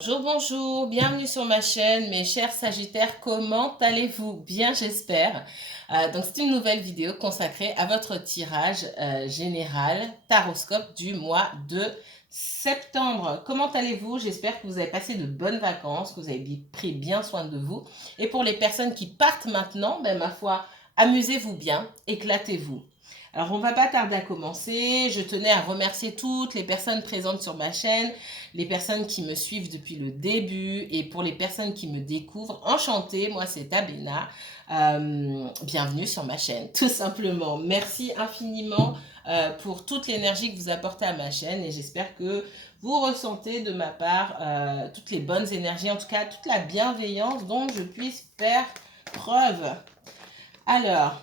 Bonjour, bonjour, bienvenue sur ma chaîne, mes chers Sagittaires, comment allez-vous? Bien, j'espère. Donc, c'est une nouvelle vidéo consacrée à votre tirage général taroscope du mois de septembre. Comment allez-vous? J'espère que vous avez passé de bonnes vacances, que vous avez pris bien soin de vous. Et pour les personnes qui partent maintenant, ben, ma foi, amusez-vous bien, éclatez-vous. Alors, on va pas tarder à commencer. Je tenais à remercier toutes les personnes présentes sur ma chaîne, les personnes qui me suivent depuis le début et pour les personnes qui me découvrent, enchantée, moi c'est Abena. Bienvenue sur ma chaîne, tout simplement. Merci infiniment pour toute l'énergie que vous apportez à ma chaîne et j'espère que vous ressentez de ma part toutes les bonnes énergies, en tout cas toute la bienveillance dont je puisse faire preuve. Alors,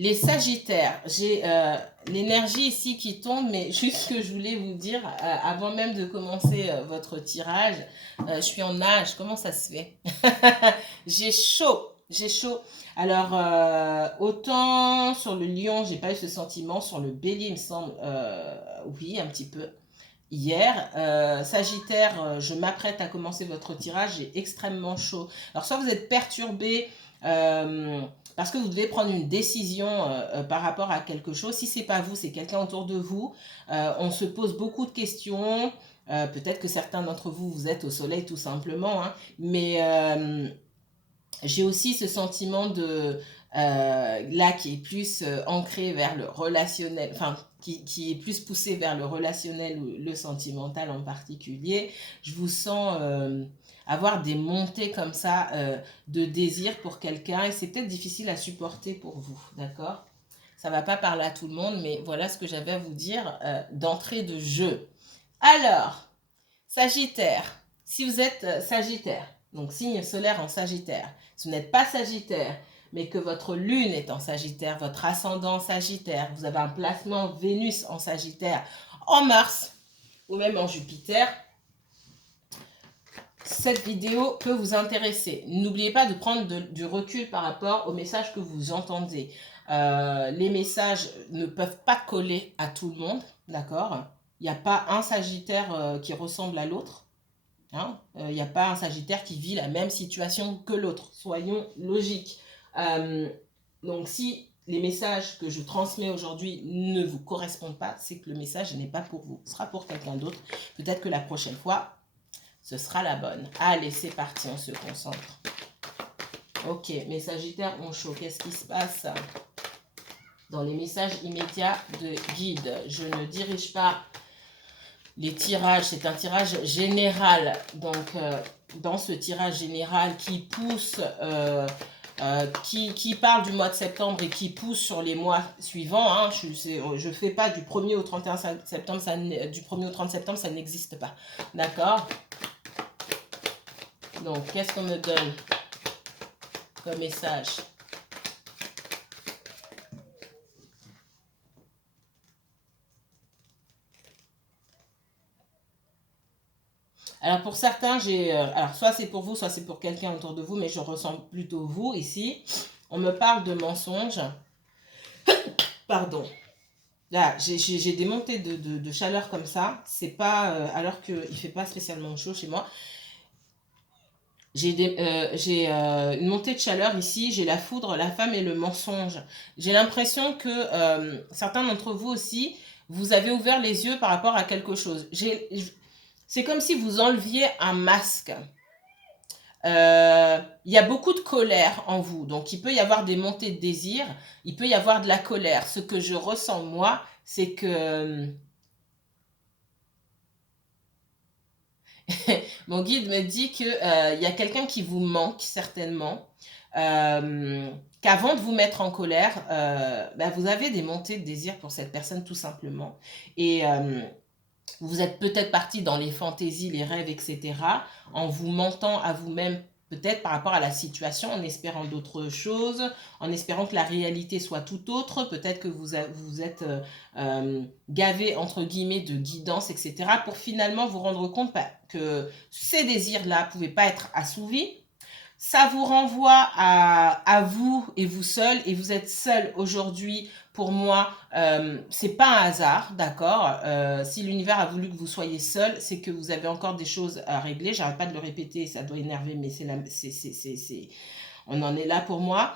les Sagittaires, j'ai l'énergie ici qui tombe, mais juste ce que je voulais vous dire, avant même de commencer votre tirage, je suis en nage, comment ça se fait? J'ai chaud, j'ai chaud. Alors, autant sur le lion, j'ai pas eu ce sentiment, sur le bélier, il me semble, oui, un petit peu. Hier, Sagittaire, je m'apprête à commencer votre tirage, j'ai extrêmement chaud. Alors, soit vous êtes perturbé, euh, parce que vous devez prendre une décision par rapport à quelque chose. Si c'est pas vous, c'est quelqu'un autour de vous. On se pose beaucoup de questions. Peut-être que certains d'entre vous, vous êtes au soleil tout simplement, hein. Mais j'ai aussi ce sentiment de là qui est plus ancré vers le relationnel, enfin qui est plus poussé vers le relationnel ou le sentimental en particulier. Je vous sens avoir des montées comme ça de désir pour quelqu'un et c'est peut-être difficile à supporter pour vous, d'accord? Ça va pas parler à tout le monde, mais voilà ce que j'avais à vous dire d'entrée de jeu. Alors, Sagittaire, si vous êtes Sagittaire, donc signe solaire en Sagittaire, si vous n'êtes pas Sagittaire, mais que votre lune est en Sagittaire, votre ascendant en Sagittaire, vous avez un placement Vénus en Sagittaire, en Mars ou même en Jupiter, cette vidéo peut vous intéresser. N'oubliez pas de prendre du recul par rapport aux messages que vous entendez. Les messages ne peuvent pas coller à tout le monde, d'accord? Il n'y a pas un Sagittaire qui ressemble à l'autre. Hein. Il n'y a pas un Sagittaire qui vit la même situation que l'autre. Soyons logiques. Euh, donc si les messages que je transmets aujourd'hui ne vous correspondent pas, c'est que le message n'est pas pour vous. Ce sera pour quelqu'un d'autre. Peut-être que la prochaine fois, ce sera la bonne. Allez, c'est parti, on se concentre. Ok, mes Sagittaires ont chaud. Qu'est-ce qui se passe dans les messages immédiats de guide? Je ne dirige pas les tirages, c'est un tirage général. Donc, dans ce tirage général qui pousse, qui parle du mois de septembre et qui pousse sur les mois suivants, hein, je fais pas du 1er au 31 septembre, du 1er au 30 septembre, ça n'existe pas. D'accord? Donc, qu'est-ce qu'on me donne comme message? Alors pour certains, alors soit c'est pour vous, soit c'est pour quelqu'un autour de vous, mais je ressens plutôt vous ici. On me parle de mensonges. Pardon. Là, j'ai des montées de chaleur comme ça. C'est pas alors qu'il ne fait pas spécialement chaud chez moi. J'ai une montée de chaleur ici. J'ai la foudre, la femme et le mensonge. J'ai l'impression que certains d'entre vous aussi, vous avez ouvert les yeux par rapport à quelque chose. C'est comme si vous enleviez un masque. Il y a beaucoup de colère en vous. Donc, il peut y avoir des montées de désir. Il peut y avoir de la colère. Ce que je ressens, moi, c'est que mon guide me dit qu'il y a quelqu'un qui vous manque, certainement. Qu'avant de vous mettre en colère, vous avez des montées de désir pour cette personne, tout simplement. Et vous êtes peut-être parti dans les fantaisies, les rêves, etc., en vous mentant à vous-même, peut-être par rapport à la situation, en espérant d'autres choses, en espérant que la réalité soit tout autre, peut-être que vous êtes gavé, entre guillemets, de guidance, etc., pour finalement vous rendre compte que ces désirs-là ne pouvaient pas être assouvis. Ça vous renvoie à vous et vous seul, et vous êtes seul aujourd'hui pour moi, c'est pas un hasard, d'accord? Si l'univers a voulu que vous soyez seul, c'est que vous avez encore des choses à régler. J'arrête pas de le répéter, ça doit énerver, mais on en est là pour moi.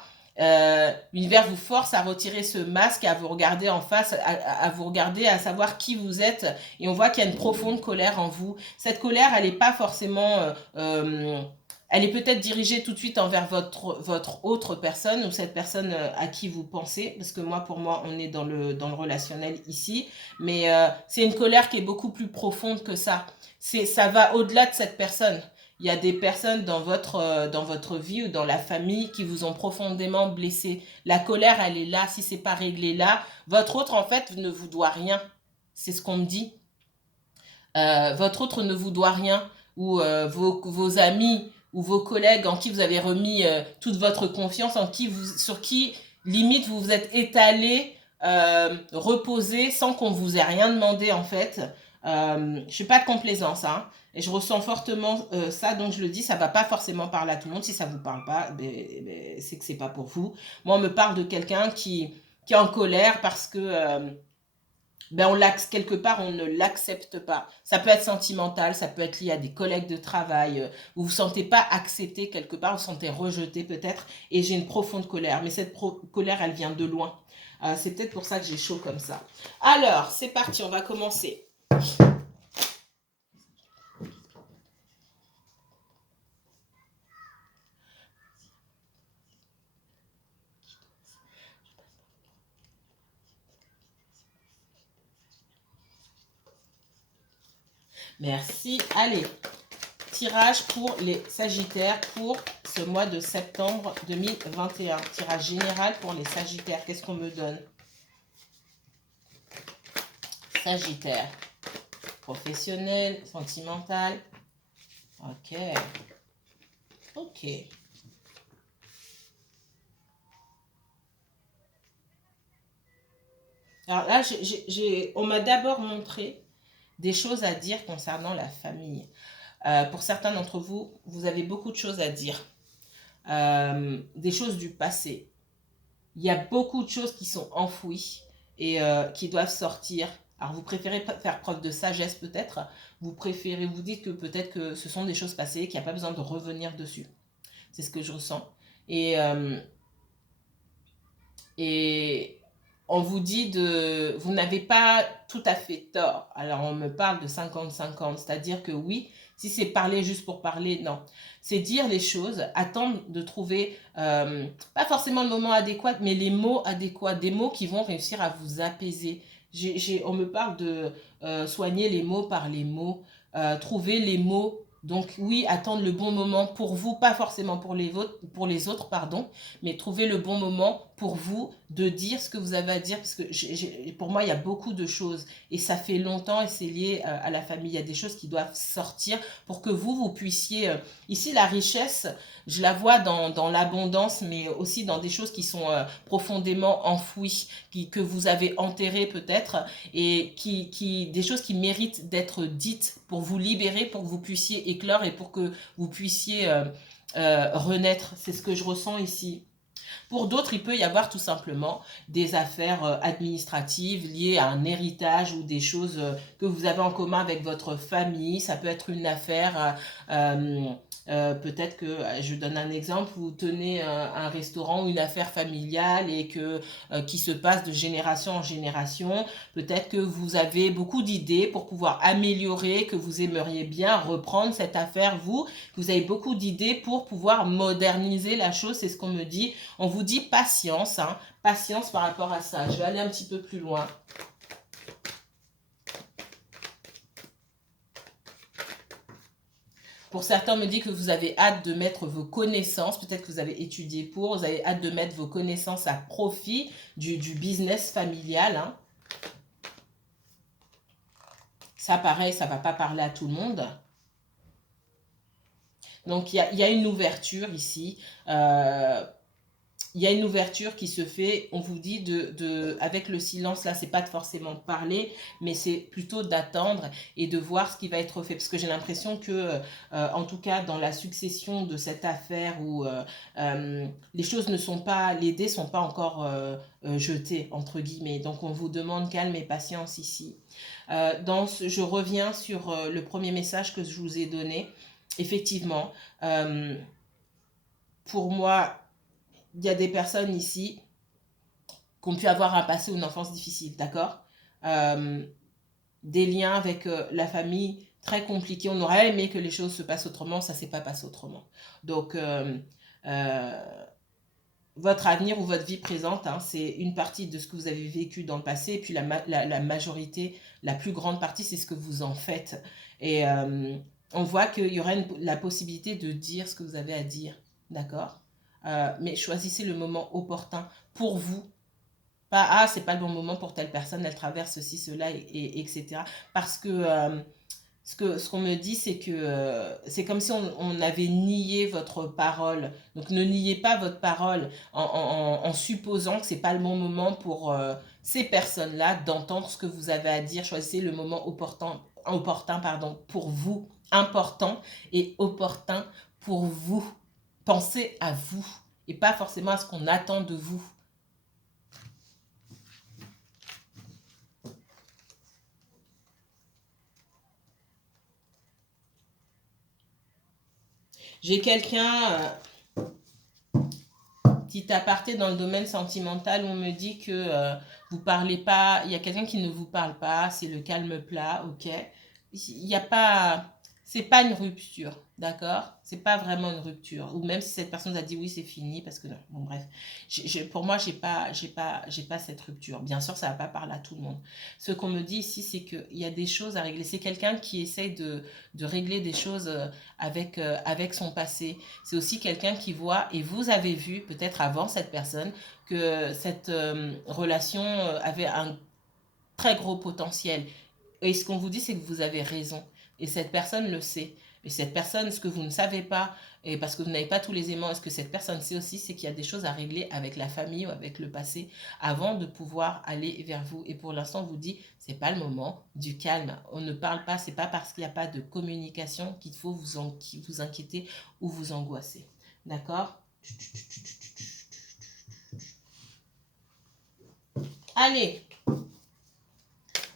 L'univers vous force à retirer ce masque, à vous regarder en face, à vous regarder, à savoir qui vous êtes. Et on voit qu'il y a une profonde colère en vous. Cette colère, elle n'est pas forcément... elle est peut-être dirigée tout de suite envers votre autre personne ou cette personne à qui vous pensez. Parce que moi, pour moi, on est dans le relationnel ici. Mais c'est une colère qui est beaucoup plus profonde que ça. Ça va au-delà de cette personne. Il y a des personnes dans votre vie ou dans la famille qui vous ont profondément blessé. La colère, elle est là. Si c'est pas réglé là, votre autre, en fait, ne vous doit rien. C'est ce qu'on me dit. Votre autre ne vous doit rien. Ou vos amis ou vos collègues en qui vous avez remis toute votre confiance, sur qui, limite, vous vous êtes étalé, reposé, sans qu'on vous ait rien demandé, en fait. Je suis pas de complaisance, hein. Et je ressens fortement ça, donc je le dis, ça va pas forcément parler à tout le monde. Si ça vous parle pas, c'est que c'est pas pour vous. Moi, on me parle de quelqu'un qui est en colère parce que quelque part, on ne l'accepte pas. Ça peut être sentimental, ça peut être lié à des collègues de travail, vous vous sentez pas accepté quelque part, vous vous sentez rejeté peut-être, et j'ai une profonde colère. Mais cette colère, elle vient de loin. C'est peut-être pour ça que j'ai chaud comme ça. Alors, c'est parti, on va commencer. Merci. Allez, tirage pour les Sagittaires pour ce mois de septembre 2021. Tirage général pour les Sagittaires. Qu'est-ce qu'on me donne? Sagittaire. Professionnel, sentimental. Ok. Ok. Alors là, on m'a d'abord montré des choses à dire concernant la famille. Pour certains d'entre vous, vous avez beaucoup de choses à dire. Des choses du passé. Il y a beaucoup de choses qui sont enfouies et qui doivent sortir. Alors vous préférez faire preuve de sagesse peut-être. Vous préférez vous dire que peut-être que ce sont des choses passées, qu'il n'y a pas besoin de revenir dessus. C'est ce que je ressens. Et on vous dit vous n'avez pas tout à fait tort. Alors on me parle de 50-50, c'est-à-dire que oui, si c'est parler juste pour parler, non. C'est dire les choses, attendre de trouver, pas forcément le moment adéquat, mais les mots adéquats, des mots qui vont réussir à vous apaiser. On me parle de soigner les mots par les mots, trouver les mots. Donc oui, attendre le bon moment pour vous, pas forcément pour les autres, pardon, mais trouver le bon moment pour vous de dire ce que vous avez à dire, parce que pour moi, il y a beaucoup de choses, et ça fait longtemps, et c'est lié à la famille. Il y a des choses qui doivent sortir pour que vous puissiez... ici, la richesse, je la vois dans l'abondance, mais aussi dans des choses qui sont profondément enfouies, que vous avez enterrées peut-être, et des choses qui méritent d'être dites pour vous libérer, pour que vous puissiez éclore et pour que vous puissiez renaître. C'est ce que je ressens ici. Pour d'autres, il peut y avoir tout simplement des affaires administratives liées à un héritage ou des choses que vous avez en commun avec votre famille. Ça peut être une affaire, peut-être que, je donne un exemple, vous tenez un restaurant ou une affaire familiale et qui se passe de génération en génération. Peut-être que vous avez beaucoup d'idées pour pouvoir améliorer, que vous aimeriez bien reprendre cette affaire, que vous avez beaucoup d'idées pour pouvoir moderniser la chose, c'est ce qu'on me dit. On vous dit patience, hein, patience par rapport à ça. Je vais aller un petit peu plus loin. Pour certains, on me dit que vous avez hâte de mettre vos connaissances, peut-être que vous avez étudié vous avez hâte de mettre vos connaissances à profit du business familial. Hein. Ça, pareil, ça ne va pas parler à tout le monde. Donc, il y a une ouverture ici. il y a une ouverture qui se fait. On vous dit avec le silence, là, c'est pas de forcément parler, mais c'est plutôt d'attendre et de voir ce qui va être fait. Parce que j'ai l'impression que, en tout cas, dans la succession de cette affaire où les choses ne sont pas, les dés sont pas encore jetés, entre guillemets. Donc, on vous demande calme et patience ici. Je reviens sur le premier message que je vous ai donné. Effectivement, pour moi, il y a des personnes ici qui ont pu avoir un passé ou une enfance difficile, d'accord? Des liens avec la famille très compliqués. On aurait aimé que les choses se passent autrement, ça ne s'est pas passé autrement. Donc, votre avenir ou votre vie présente, hein, c'est une partie de ce que vous avez vécu dans le passé, et puis la majorité, la plus grande partie, c'est ce que vous en faites. Et on voit qu'il y aurait la possibilité de dire ce que vous avez à dire, d'accord? Mais choisissez le moment opportun pour vous. Pas, ah, c'est pas le bon moment pour telle personne, elle traverse ceci, cela, etc. Parce que ce qu'on me dit, c'est que c'est comme si on avait nié votre parole. Donc ne niez pas votre parole en supposant que c'est pas le bon moment pour ces personnes-là d'entendre ce que vous avez à dire. Choisissez le moment opportun pardon, pour vous, important et opportun pour vous. Pensez à vous et pas forcément à ce qu'on attend de vous. J'ai quelqu'un, petit aparté dans le domaine sentimental, où on me dit que vous parlez pas, il y a quelqu'un qui ne vous parle pas, c'est le calme plat, ok. Il n'y a pas, c'est pas une rupture, d'accord? C'est pas vraiment une rupture. Ou même si cette personne a dit oui, c'est fini, parce que non, bon bref. Pour moi, j'ai pas cette rupture. Bien sûr, ça va pas parler à tout le monde. Ce qu'on me dit ici, c'est qu'il y a des choses à régler. C'est quelqu'un qui essaye de régler des choses avec son passé. C'est aussi quelqu'un qui voit, et vous avez vu peut-être avant cette personne, que cette relation avait un très gros potentiel. Et ce qu'on vous dit, c'est que vous avez raison. Et cette personne le sait. Et cette personne, ce que vous ne savez pas, et parce que vous n'avez pas tous les éléments, est-ce que cette personne sait aussi, c'est qu'il y a des choses à régler avec la famille ou avec le passé avant de pouvoir aller vers vous. Et pour l'instant, on vous dit, c'est pas le moment du calme. On ne parle pas, c'est pas parce qu'il n'y a pas de communication qu'il faut vous inquiéter ou vous angoisser. D'accord? Allez,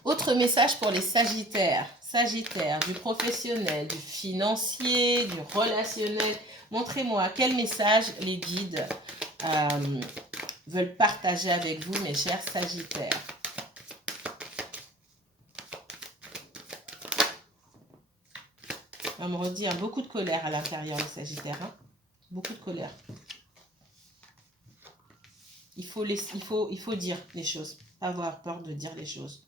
autre message pour les Sagittaires. Sagittaire, du professionnel, du financier, du relationnel. Montrez-moi quel message les guides veulent partager avec vous, mes chers Sagittaires. On va me redire beaucoup de colère à l'intérieur, les Sagittaires. Hein, beaucoup de colère. Il faut dire les choses. Pas avoir peur de dire les choses.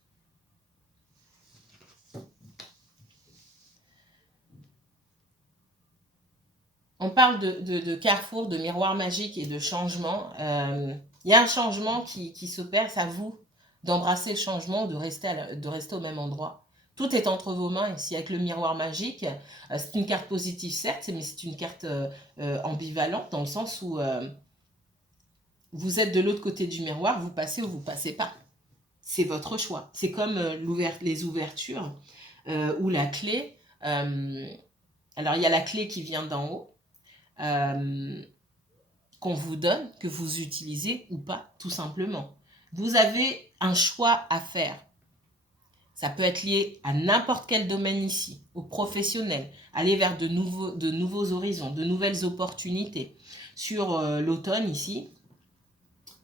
On parle de carrefour, de miroir magique et de changement. Il y a un changement qui s'opère, c'est à vous d'embrasser le changement ou de rester au même endroit. Tout est entre vos mains ici avec le miroir magique. C'est une carte positive certes, mais c'est une carte ambivalente dans le sens où vous êtes de l'autre côté du miroir, vous passez ou vous passez pas. C'est votre choix. C'est comme les ouvertures ou la clé. Alors il y a la clé qui vient d'en haut. Qu'on vous donne, que vous utilisez ou pas, tout simplement. Vous avez un choix à faire. Ça peut être lié à n'importe quel domaine ici, au professionnel, aller vers de nouveaux horizons, de nouvelles opportunités. Sur l'automne ici,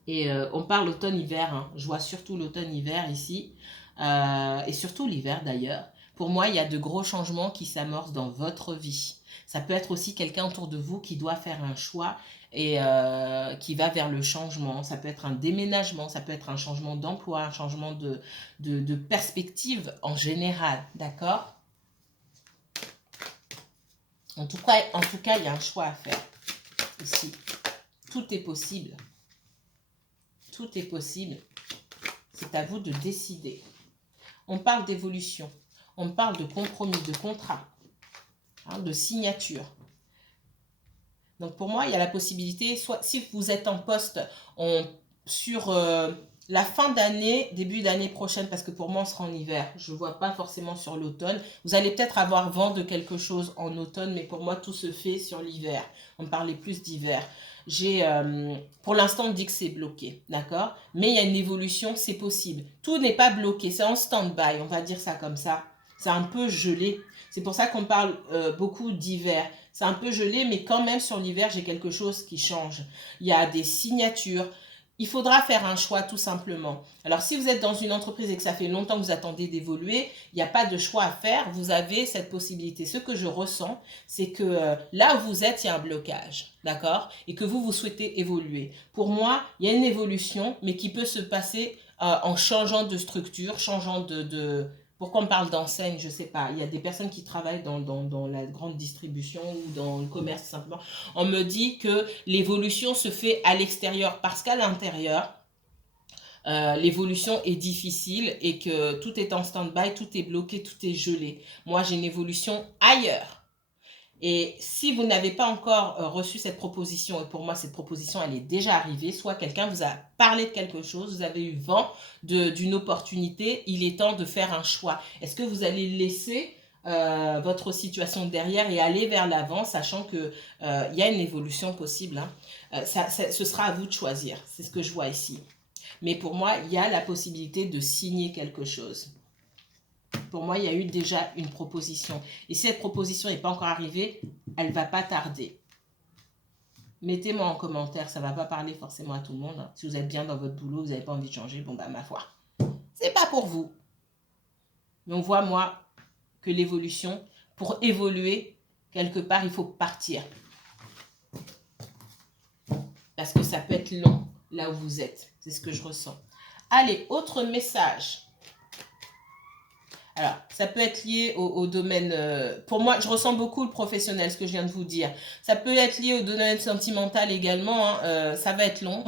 et on parle automne-hiver, hein. Je vois surtout l'automne-hiver ici, et surtout l'hiver d'ailleurs. Pour moi, il y a de gros changements qui s'amorcent dans votre vie. Ça peut être aussi quelqu'un autour de vous qui doit faire un choix et qui va vers le changement. Ça peut être un déménagement, ça peut être un changement d'emploi, un changement de perspective en général. D'accord? En tout cas, il y a un choix à faire ici. Tout est possible. Tout est possible. C'est à vous de décider. On parle d'évolution. On parle de compromis, de contrat, hein, de signature. Donc pour moi, il y a la possibilité, soit si vous êtes en poste sur la fin d'année, début d'année prochaine, parce que pour moi, on sera en hiver. Je ne vois pas forcément sur l'automne. Vous allez peut-être avoir vent de quelque chose en automne, mais pour moi, tout se fait sur l'hiver. On me parlait plus d'hiver. Pour l'instant, on dit que c'est bloqué, d'accord? Mais il y a une évolution, c'est possible. Tout n'est pas bloqué, c'est en stand-by, on va dire ça comme ça. C'est un peu gelé. C'est pour ça qu'on parle beaucoup d'hiver. C'est un peu gelé, mais quand même sur l'hiver, j'ai quelque chose qui change. Il y a des signatures. Il faudra faire un choix tout simplement. Alors si vous êtes dans une entreprise et que ça fait longtemps que vous attendez d'évoluer, il n'y a pas de choix à faire. Vous avez cette possibilité. Ce que je ressens, c'est que là où vous êtes, il y a un blocage. D'accord? Et que vous souhaitez évoluer. Pour moi, il y a une évolution, mais qui peut se passer en changeant de structure, changeant pourquoi on parle d'enseigne, je ne sais pas. Il y a des personnes qui travaillent dans la grande distribution ou dans le commerce simplement. On me dit que l'évolution se fait à l'extérieur parce qu'à l'intérieur, l'évolution est difficile et que tout est en stand-by, tout est bloqué, tout est gelé. Moi, j'ai une évolution ailleurs. Et si vous n'avez pas encore reçu cette proposition, et pour moi cette proposition elle est déjà arrivée, soit quelqu'un vous a parlé de quelque chose, vous avez eu vent d'une opportunité, il est temps de faire un choix. Est-ce que vous allez laisser votre situation derrière et aller vers l'avant, sachant que y a une évolution possible, hein. Ce sera à vous de choisir, c'est ce que je vois ici. Mais pour moi, il y a la possibilité de signer quelque chose. Pour moi, il y a eu déjà une proposition. Et si cette proposition n'est pas encore arrivée, elle ne va pas tarder. Mettez-moi en commentaire, ça ne va pas parler forcément à tout le monde. Si vous êtes bien dans votre boulot, vous n'avez pas envie de changer, bon bah ma foi, c'est pas pour vous. Mais on voit, moi, que l'évolution, pour évoluer, quelque part, il faut partir. Parce que ça peut être long, là où vous êtes. C'est ce que je ressens. Allez, autre message. Alors, ça peut être lié au domaine... pour moi, je ressens beaucoup le professionnel, ce que je viens de vous dire. Ça peut être lié au domaine sentimental également. Hein, ça va être long.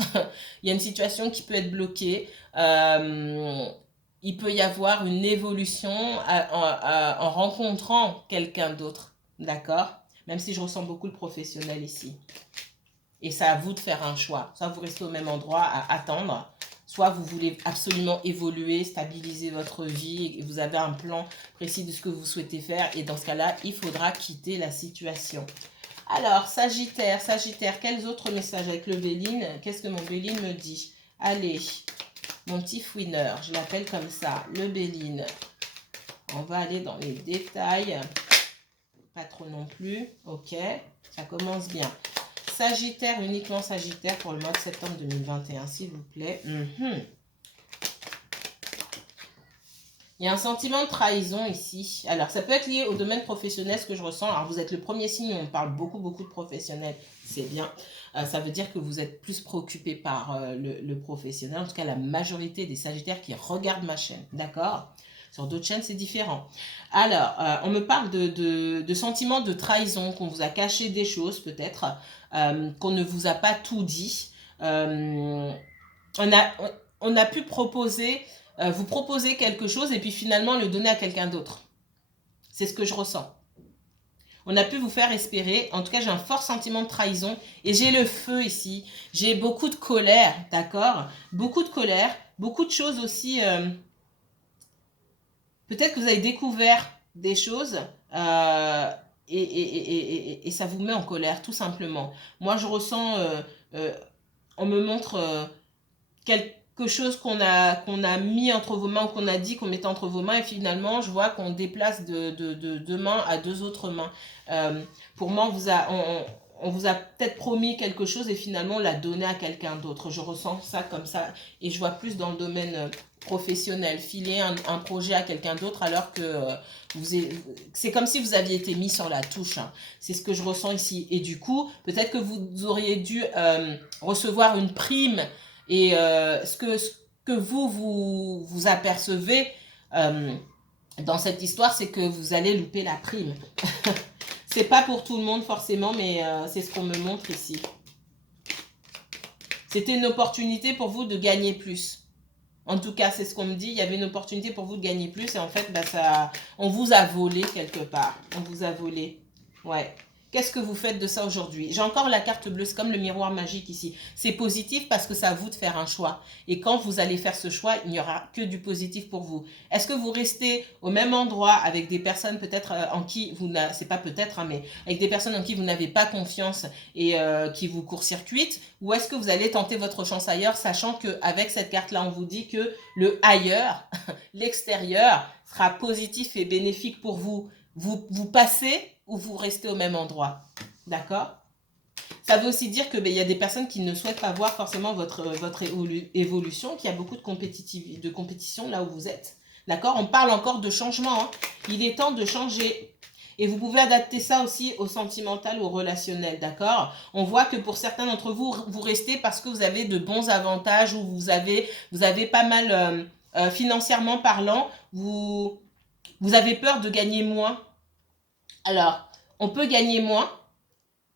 Il y a une situation qui peut être bloquée. Il peut y avoir une évolution en rencontrant quelqu'un d'autre. D'accord? Même si je ressens beaucoup le professionnel ici. Et c'est à vous de faire un choix. Soit vous restez au même endroit à attendre, soit vous voulez absolument évoluer, stabiliser votre vie, et vous avez un plan précis de ce que vous souhaitez faire. Et dans ce cas-là, il faudra quitter la situation. Alors, Sagittaire, quels autres messages avec le Béline? Qu'est-ce que mon Béline me dit? Allez, mon petit fouineur, je l'appelle comme ça, le Béline. On va aller dans les détails. Pas trop non plus. Ok, ça commence bien. Sagittaire, uniquement Sagittaire pour le mois de septembre 2021, s'il vous plaît. Il y a un sentiment de trahison ici. Alors, ça peut être lié au domaine professionnel, ce que je ressens. Alors, vous êtes le premier signe où on parle beaucoup de professionnels. C'est bien. Ça veut dire que vous êtes plus préoccupé par le professionnel. En tout cas, la majorité des Sagittaires qui regardent ma chaîne. D'accord ? Sur d'autres chaînes, c'est différent. Alors, on me parle de sentiments de trahison, qu'on vous a caché des choses peut-être, qu'on ne vous a pas tout dit. On a pu proposer, vous proposer quelque chose et puis finalement le donner à quelqu'un d'autre. C'est ce que je ressens. On a pu vous faire espérer. En tout cas, j'ai un fort sentiment de trahison. Et j'ai le feu ici. J'ai beaucoup de colère, d'accord? Beaucoup de colère. Beaucoup de choses aussi... peut-être que vous avez découvert des choses et ça vous met en colère, tout simplement. Moi, je ressens, on me montre quelque chose qu'on a mis entre vos mains ou qu'on a dit qu'on mettait entre vos mains et finalement, je vois qu'on déplace de deux mains à deux autres mains. Pour moi, on vous a peut-être promis quelque chose et finalement on l'a donné à quelqu'un d'autre. Je ressens ça comme ça et je vois plus dans le domaine professionnel, filer un projet à quelqu'un d'autre alors que c'est comme si vous aviez été mis sur la touche. Hein. C'est ce que je ressens ici. Et du coup, peut-être que vous auriez dû recevoir une prime et ce que vous apercevez dans cette histoire, c'est que vous allez louper la prime. C'est pas pour tout le monde forcément, mais c'est ce qu'on me montre ici. C'était une opportunité pour vous de gagner plus. En tout cas, c'est ce qu'on me dit. Il y avait une opportunité pour vous de gagner plus. Et en fait, bah, on vous a volé quelque part. On vous a volé. Ouais. Qu'est-ce que vous faites de ça aujourd'hui? J'ai encore la carte bleue, c'est comme le miroir magique ici. C'est positif parce que c'est à vous de faire un choix. Et quand vous allez faire ce choix, il n'y aura que du positif pour vous. Est-ce que vous restez au même endroit avec des personnes peut-être en qui vous n'avez, c'est pas peut-être, hein, mais avec des personnes en qui vous n'avez pas confiance et qui vous court-circuitent? Ou est-ce que vous allez tenter votre chance ailleurs, sachant qu'avec cette carte-là, on vous dit que le ailleurs, l'extérieur, sera positif et bénéfique pour vous? Vous passez ou vous restez au même endroit. D'accord? Ça veut aussi dire que il y a des personnes qui ne souhaitent pas voir forcément votre évolution, qu'il y a beaucoup de compétition là où vous êtes. D'accord? On parle encore de changement. Hein. Il est temps de changer. Et vous pouvez adapter ça aussi au sentimental, au relationnel, d'accord? On voit que pour certains d'entre vous, vous restez parce que vous avez de bons avantages ou vous avez pas mal, financièrement parlant, vous avez peur de gagner moins. Alors, on peut gagner moins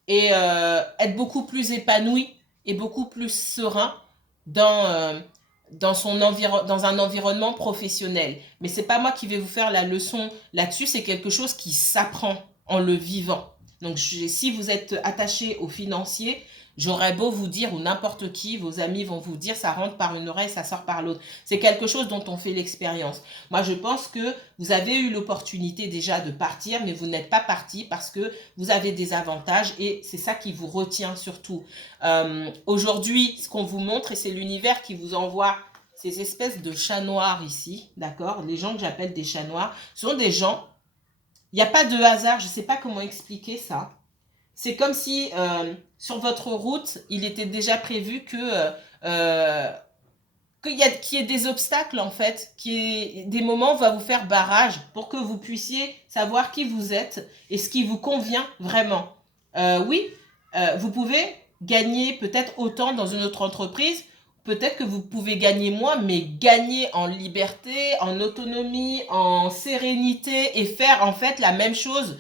et être beaucoup plus épanoui et beaucoup plus serein dans, dans un environnement professionnel. Mais ce n'est pas moi qui vais vous faire la leçon là-dessus, c'est quelque chose qui s'apprend en le vivant. Donc, si vous êtes attaché au financier, j'aurais beau vous dire, ou n'importe qui, vos amis vont vous dire, ça rentre par une oreille, ça sort par l'autre. C'est quelque chose dont on fait l'expérience. Moi, je pense que vous avez eu l'opportunité déjà de partir, mais vous n'êtes pas parti parce que vous avez des avantages et c'est ça qui vous retient surtout. Aujourd'hui, ce qu'on vous montre, et c'est l'univers qui vous envoie ces espèces de chats noirs ici, d'accord? Les gens que j'appelle des chats noirs sont des gens, il n'y a pas de hasard, je ne sais pas comment expliquer ça. C'est comme si sur votre route, il était déjà prévu qu'il y ait des obstacles en fait, qu'il y ait des moments où on va vous faire barrage pour que vous puissiez savoir qui vous êtes et ce qui vous convient vraiment. Oui, vous pouvez gagner peut-être autant dans une autre entreprise, peut-être que vous pouvez gagner moins, mais gagner en liberté, en autonomie, en sérénité et faire en fait la même chose.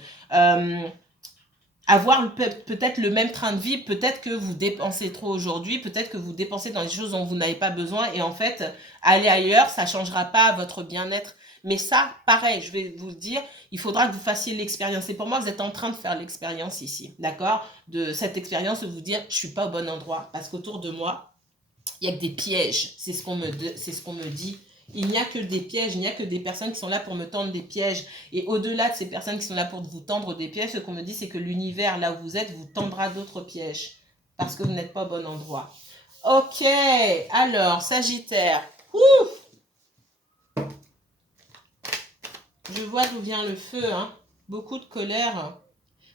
Avoir peut-être le même train de vie, peut-être que vous dépensez trop aujourd'hui, peut-être que vous dépensez dans des choses dont vous n'avez pas besoin et en fait, aller ailleurs, ça ne changera pas votre bien-être. Mais ça, pareil, je vais vous le dire, il faudra que vous fassiez l'expérience. Et pour moi, vous êtes en train de faire l'expérience ici, d'accord? De cette expérience de vous dire, je ne suis pas au bon endroit parce qu'autour de moi, il y a que des pièges. C'est ce qu'on me dit. Il n'y a que des pièges, il n'y a que des personnes qui sont là pour me tendre des pièges. Et au-delà de ces personnes qui sont là pour vous tendre des pièges, ce qu'on me dit, c'est que l'univers, là où vous êtes, vous tendra d'autres pièges. Parce que vous n'êtes pas au bon endroit. Ok, alors, Sagittaire. Ouf, je vois d'où vient le feu, hein. Beaucoup de colère.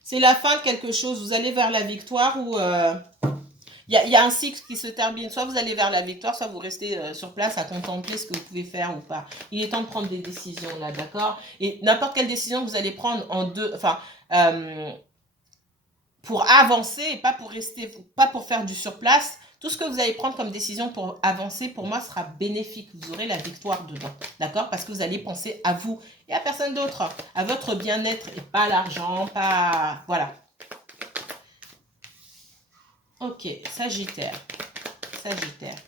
C'est la fin de quelque chose. Vous allez vers la victoire ou... Il y a un cycle qui se termine. Soit vous allez vers la victoire, soit vous restez sur place à contempler ce que vous pouvez faire ou pas. Il est temps de prendre des décisions là, d'accord? Et n'importe quelle décision que vous allez prendre pour avancer et pas pour rester, pas pour faire du surplace. Tout ce que vous allez prendre comme décision pour avancer, pour moi, sera bénéfique. Vous aurez la victoire dedans, d'accord? Parce que vous allez penser à vous et à personne d'autre, à votre bien-être et pas à l'argent, pas... Voilà. Ok, Sagittaire. Sagittaire.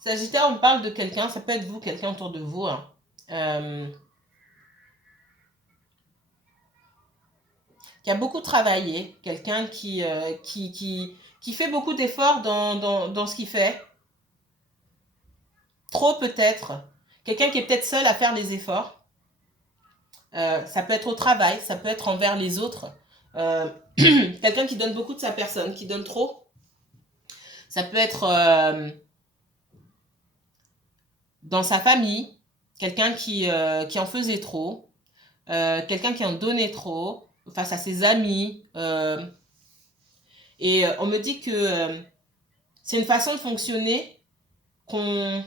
Sagittaire, on parle de quelqu'un, ça peut être vous, quelqu'un autour de vous, hein, euh, qui a beaucoup travaillé, quelqu'un qui fait beaucoup d'efforts dans ce qu'il fait, trop peut-être, quelqu'un qui est peut-être seul à faire les efforts, ça peut être au travail, ça peut être envers les autres, quelqu'un qui donne beaucoup de sa personne, qui donne trop, ça peut être dans sa famille, quelqu'un qui en faisait trop, quelqu'un qui en donnait trop face à ses amis. Et on me dit que c'est une façon de fonctionner qu'on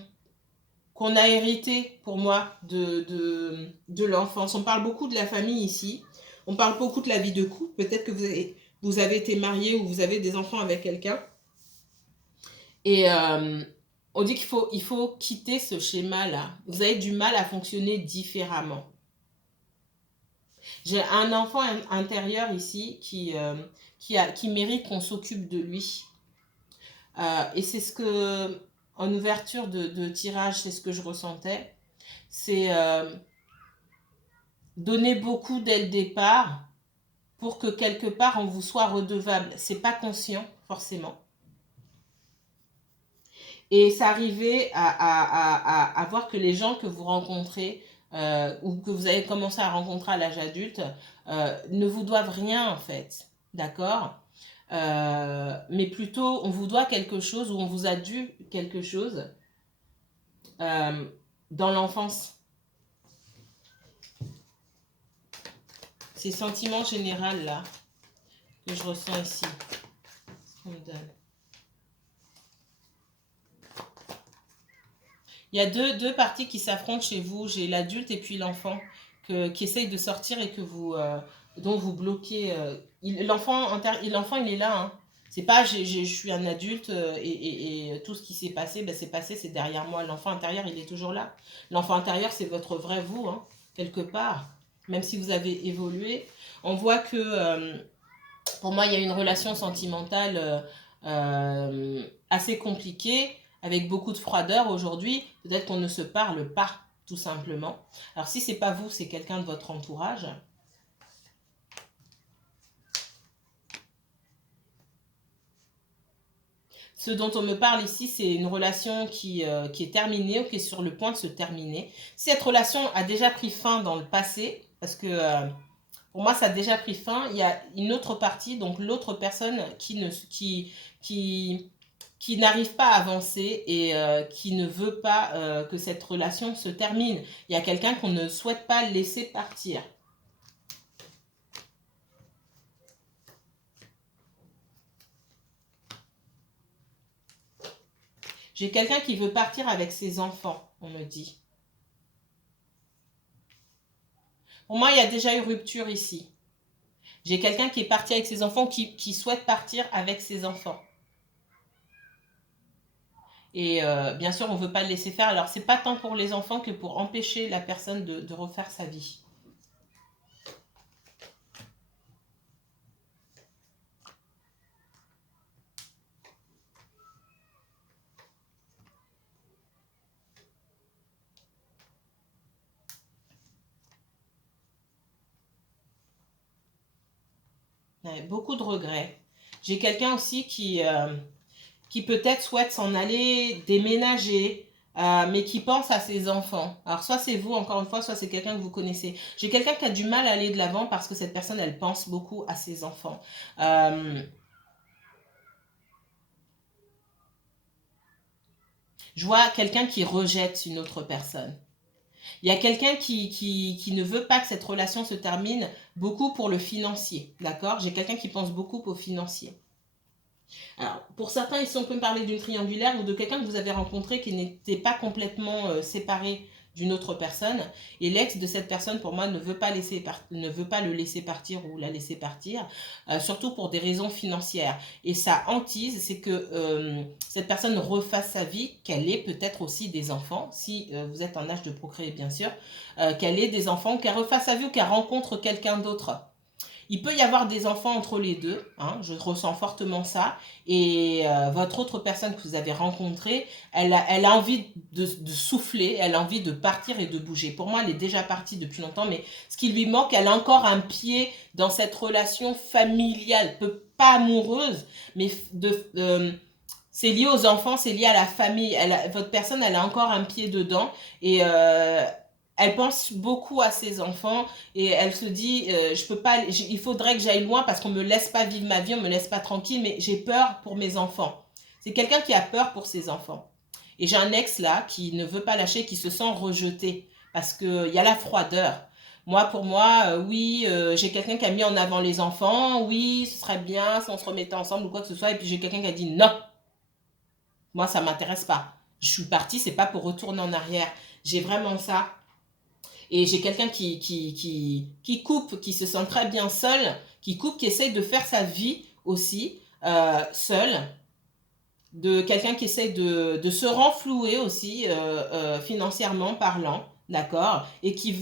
qu'on a hérité, pour moi, de l'enfance. On parle beaucoup de la famille ici. On parle beaucoup de la vie de couple. Peut-être que vous avez été marié ou vous avez des enfants avec quelqu'un. Et on dit il faut quitter ce schéma-là. Vous avez du mal à fonctionner différemment. J'ai un enfant intérieur ici qui mérite qu'on s'occupe de lui. Et c'est ce que, en ouverture de tirage, c'est ce que je ressentais. C'est donner beaucoup dès le départ pour que quelque part on vous soit redevable. C'est pas conscient, forcément. Et ça arrivait à voir que les gens que vous rencontrez ou que vous avez commencé à rencontrer à l'âge adulte ne vous doivent rien en fait, d'accord? Mais plutôt on vous doit quelque chose ou on vous a dû quelque chose dans l'enfance. Ces sentiments généraux là que je ressens ici, on me donne. Il y a deux parties qui s'affrontent chez vous. J'ai l'adulte et puis l'enfant qui essaye de sortir et que dont vous bloquez. L'enfant, il est là. Hein. C'est pas je suis un adulte et tout ce qui s'est passé, ben, c'est derrière moi. L'enfant intérieur, il est toujours là. L'enfant intérieur, c'est votre vrai vous, hein, quelque part. Même si vous avez évolué. On voit que, pour moi, il y a une relation sentimentale assez compliquée avec beaucoup de froideur aujourd'hui, peut-être qu'on ne se parle pas, tout simplement. Alors si c'est pas vous, c'est quelqu'un de votre entourage. Ce dont on me parle ici, c'est une relation qui est terminée ou qui est sur le point de se terminer. Si cette relation a déjà pris fin dans le passé, parce que pour moi ça a déjà pris fin, il y a une autre partie, donc l'autre personne qui n'arrive pas à avancer et qui ne veut pas que cette relation se termine. Il y a quelqu'un qu'on ne souhaite pas laisser partir. J'ai quelqu'un qui veut partir avec ses enfants, on me dit. Pour moi, il y a déjà eu rupture ici. J'ai quelqu'un qui est parti avec ses enfants, qui souhaite partir avec ses enfants. Et bien sûr, on ne veut pas le laisser faire. Alors, c'est pas tant pour les enfants que pour empêcher la personne de refaire sa vie. Ouais, beaucoup de regrets. J'ai quelqu'un aussi qui peut-être souhaite s'en aller, déménager, mais qui pense à ses enfants. Alors, soit c'est vous, encore une fois, soit c'est quelqu'un que vous connaissez. J'ai quelqu'un qui a du mal à aller de l'avant parce que cette personne, elle pense beaucoup à ses enfants. Je vois quelqu'un qui rejette une autre personne. Il y a quelqu'un qui ne veut pas que cette relation se termine, beaucoup pour le financier, d'accord? J'ai quelqu'un qui pense beaucoup au financier. Alors, pour certains, ici, on peut me parler d'une triangulaire ou de quelqu'un que vous avez rencontré qui n'était pas complètement séparé d'une autre personne. Et l'ex de cette personne, pour moi, ne veut pas le laisser partir ou la laisser partir, surtout pour des raisons financières. Et sa hantise, c'est que cette personne refasse sa vie, qu'elle ait peut-être aussi des enfants, si vous êtes en âge de procréer, bien sûr, qu'elle ait des enfants, qu'elle refasse sa vie ou qu'elle rencontre quelqu'un d'autre. Il peut y avoir des enfants entre les deux, hein, je ressens fortement ça. Et votre autre personne que vous avez rencontrée, elle a envie de souffler, elle a envie de partir et de bouger. Pour moi, elle est déjà partie depuis longtemps, mais ce qui lui manque, elle a encore un pied dans cette relation familiale, pas amoureuse, mais c'est lié aux enfants, c'est lié à la famille. Votre personne, elle a encore un pied dedans et elle pense beaucoup à ses enfants et elle se dit je peux pas, il faudrait que j'aille loin parce qu'on me laisse pas vivre ma vie, on me laisse pas tranquille, mais j'ai peur pour mes enfants. C'est quelqu'un qui a peur pour ses enfants. Et j'ai un ex là qui ne veut pas lâcher, qui se sent rejeté parce que il y a la froideur. Moi, pour moi, oui, j'ai quelqu'un qui a mis en avant les enfants. Oui, ce serait bien si on se remettait ensemble ou quoi que ce soit. Et puis j'ai quelqu'un qui a dit non, moi ça m'intéresse pas. je suis partie, c'est pas pour retourner en arrière. J'ai vraiment ça. Et j'ai quelqu'un qui coupe, qui se sent très bien seul, qui coupe, qui essaye de faire sa vie aussi seul, de quelqu'un qui essaye de se renflouer aussi financièrement parlant, d'accord, et qui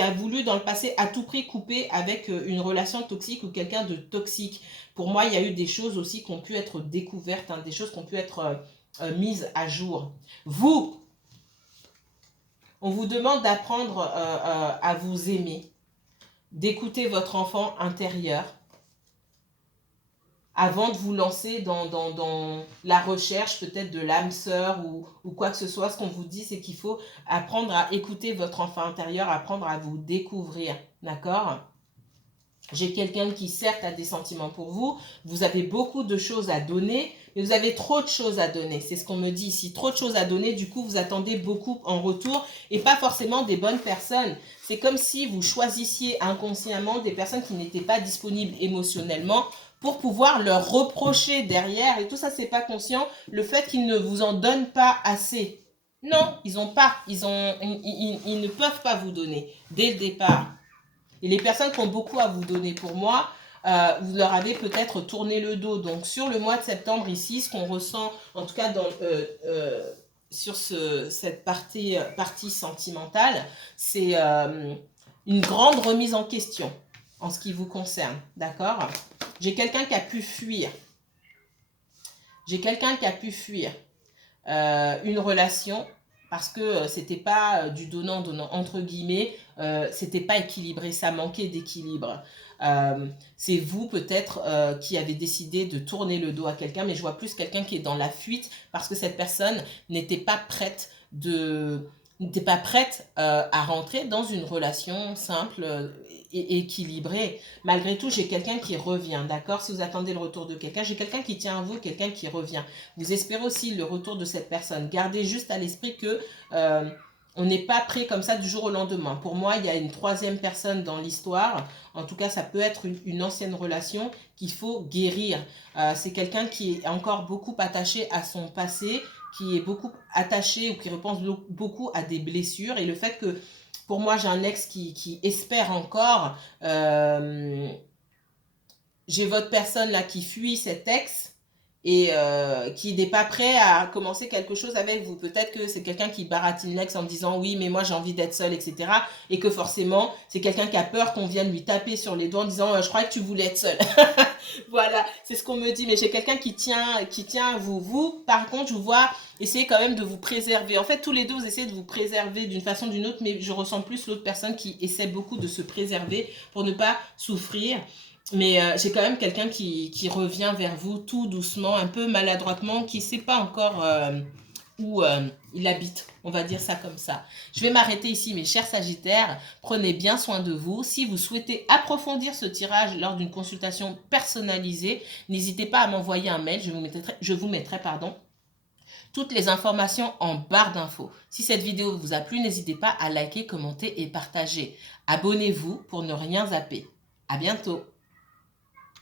a voulu dans le passé à tout prix couper avec une relation toxique ou quelqu'un de toxique. Pour moi, il y a eu des choses aussi qui ont pu être découvertes, hein, des choses qui ont pu être mises à jour. Vous, on vous demande d'apprendre à vous aimer, d'écouter votre enfant intérieur avant de vous lancer dans la recherche peut-être de l'âme sœur ou quoi que ce soit. Ce qu'on vous dit, c'est qu'il faut apprendre à écouter votre enfant intérieur, apprendre à vous découvrir, d'accord ? J'ai quelqu'un qui certes a des sentiments pour vous, vous avez beaucoup de choses à donner, mais vous avez trop de choses à donner, c'est ce qu'on me dit ici, trop de choses à donner, du coup vous attendez beaucoup en retour et pas forcément des bonnes personnes. C'est comme si vous choisissiez inconsciemment des personnes qui n'étaient pas disponibles émotionnellement pour pouvoir leur reprocher derrière, et tout ça c'est pas conscient, le fait qu'ils ne vous en donnent pas assez. Non, ils ne peuvent pas vous donner dès le départ. Et les personnes qui ont beaucoup à vous donner pour moi, vous leur avez peut-être tourné le dos. Donc sur le mois de septembre ici, ce qu'on ressent, en tout cas sur cette partie sentimentale, c'est une grande remise en question en ce qui vous concerne. D'accord ? J'ai quelqu'un qui a pu fuir. J'ai quelqu'un qui a pu fuir une relation parce que c'était pas du donnant-donnant, entre guillemets, c'était pas équilibré, ça manquait d'équilibre. C'est vous peut-être qui avez décidé de tourner le dos à quelqu'un, mais je vois plus quelqu'un qui est dans la fuite parce que cette personne n'était pas prête à rentrer dans une relation simple et équilibrée. Malgré tout, j'ai quelqu'un qui revient, d'accord ? Si vous attendez le retour de quelqu'un, j'ai quelqu'un qui tient à vous, quelqu'un qui revient. Vous espérez aussi le retour de cette personne. Gardez juste à l'esprit que on n'est pas prêt comme ça du jour au lendemain. Pour moi, il y a une troisième personne dans l'histoire. En tout cas, ça peut être une ancienne relation qu'il faut guérir. C'est quelqu'un qui est encore beaucoup attaché à son passé, qui est beaucoup attaché ou qui repense beaucoup à des blessures. Et le fait que, pour moi, j'ai un ex qui espère encore. J'ai votre personne là qui fuit cet ex et qui n'est pas prêt à commencer quelque chose avec vous. Peut-être que c'est quelqu'un qui baratine l'ex en disant oui mais moi j'ai envie d'être seule, etc. Et que forcément c'est quelqu'un qui a peur qu'on vienne lui taper sur les doigts en disant je croyais que tu voulais être seule. Voilà, c'est ce qu'on me dit. Mais j'ai quelqu'un qui tient à vous. Vous, par contre, je vous vois essayer quand même de vous préserver. En fait, tous les deux, vous essayez de vous préserver d'une façon ou d'une autre, mais je ressens plus l'autre personne qui essaie beaucoup de se préserver pour ne pas souffrir. Mais j'ai quand même quelqu'un qui revient vers vous tout doucement, un peu maladroitement, qui ne sait pas encore où il habite. On va dire ça comme ça. Je vais m'arrêter ici, mes chers Sagittaires. Prenez bien soin de vous. Si vous souhaitez approfondir ce tirage lors d'une consultation personnalisée, n'hésitez pas à m'envoyer un mail. Je vous mettrai toutes les informations en barre d'infos. Si cette vidéo vous a plu, n'hésitez pas à liker, commenter et partager. Abonnez-vous pour ne rien zapper. À bientôt.